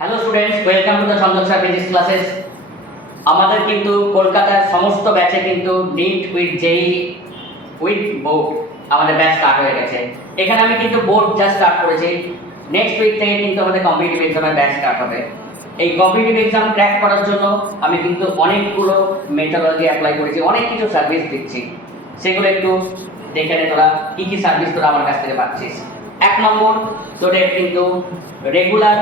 Hello students, welcome to the Chandan physics classes. আমাদের কিন্তু কলকাতার সমস্ত ব্যাচে কিন্তু NEET with JEE with board আমাদের ব্যাচ স্টার্ট হয়ে গেছে। এখানে আমি কিন্তু বোর্ড জাস্ট স্টার্ট করেছি। নেক্সট উইক থেকে কিন্তু আমাদের কম্পিটিটিভ এক্সামের ব্যাচ স্টার্ট হবে। এই কম্পিটিটিভ এক্সাম ক্র্যাক করার জন্য আমি কিন্তু অনেকগুলো মেথডোলজি অ্যাপ্লাই করেছি, অনেক কিছু সার্ভিস দিচ্ছি। সেগুলো একটু দেখে নে তোরা কী কী সার্ভিস তোরা আমার কাছ থেকে পাচ্ছিস। 1 নম্বর, তোদের কিন্তু রেগুলার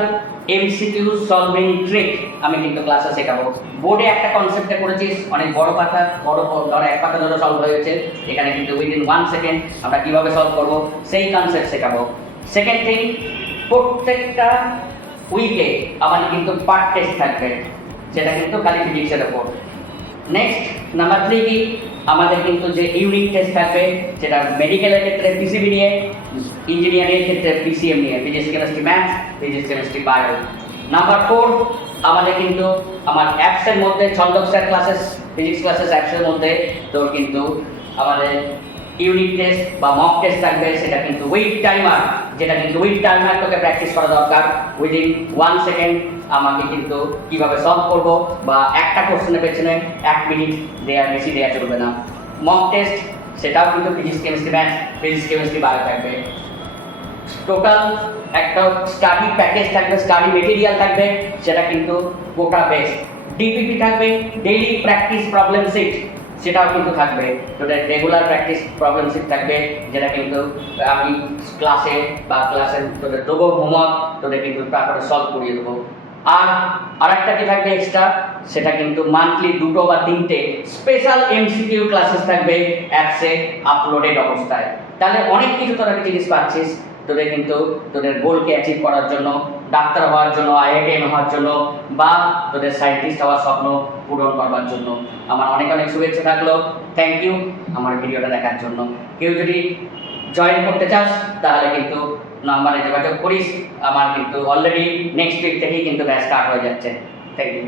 এমসিকিউ সলভিং ট্রিক আমি কিন্তু ক্লাসে শেখাবো। বোর্ডে একটা কনসেপ্টে করেছিস, অনেক বড় পাতা, ধরো এক পাতা ধরে সলভ হয়ে গেছে, এখানে কিন্তু উইদিন 1 সেকেন্ড আমরা কীভাবে সলভ করবো সেই কনসেপ্ট শেখাবো। সেকেন্ড থিং, প্রত্যেকটা উইকে আমাদের কিন্তু পার্ট টেস্ট থাকবে, সেটা কিন্তু খালি ফিজিক্সের ওপর। নেক্সট নাম্বার 3 কি, আমাদের কিন্তু যে ইউনিট টেস্ট থাকবে সেটা মেডিকেলের ক্ষেত্রে পিসিবি নিয়ে, ইঞ্জিনিয়ারিংয়ের ক্ষেত্রে পিসিএম নিয়ে, physics chemistry maths, physics chemistry bio. Number 4, আমাদের কিন্তু আমার অ্যাপসের মধ্যে ছন্দক স্যার ক্লাসেস, ফিজিক্স ক্লাসেস অ্যাপসের মধ্যে তোর কিন্তু আমাদের ইউনিট টেস্ট বা মক টেস্ট থাকবে, সেটা কিন্তু উইথ টাইমার, যেটা কিন্তু উইথ টাইমার তোকে প্র্যাকটিস করা দরকার। উইদিন 1 সেকেন্ড আমাকে কিন্তু কিভাবে সলভ করব, বা একটা কোশ্চেনের পেছনে 1 মিনিট বেশি দেওয়া চলবে না। মক টেস্ট সেটাও কিন্তু physics chemistry maths, physics chemistry bio থাকবে। টোটাল একটা স্টাডি প্যাকেজ থাকবে, স্টাডি মেটেরিয়াল থাকবে, সেটা কিন্তু গোটা বেস। ডিপিপি থাকবে, ডেইলি প্র্যাকটিস প্রবলেম শিট, সেটাও কিন্তু থাকবে। তোদের রেগুলার প্র্যাকটিস প্রবলেম শিট থাকবে, যেটা কিন্তু আমি ক্লাসে তোদের দেবো হোমওয়ার্ক, তোদের কিন্তু তারপরে সলভ করিয়ে দেবো। আর আরেকটা কি থাকবে এক্সট্রা, সেটা কিন্তু মান্থলি 2 বা 3টে স্পেশাল এমসিকিউ ক্লাসেস থাকবে অ্যাপসে আপলোডেড অবস্থায়। তাহলে অনেক কিছু তোরা জিনিস পাচ্ছিস তোদের কিন্তু তোদের গোলকে অ্যাচিভ করার জন্য, ডাক্তার হওয়ার জন্য, আইআইটিএম হওয়ার জন্য, বা তোদের সায়েন্টিস্ট হওয়ার স্বপ্ন পূরণ করবার জন্য। আমার অনেক অনেক শুভেচ্ছা থাকলো। থ্যাংক ইউ আমার ভিডিওটা দেখার জন্য। কেউ যদি জয়েন করতে চাস তাহলে কিন্তু নাম্বারে যোগাযোগ করিস। আমার কিন্তু অলরেডি নেক্সট উইক থেকেই কিন্তু ব্যাচ স্টার্ট হয়ে যাচ্ছে। Thank you.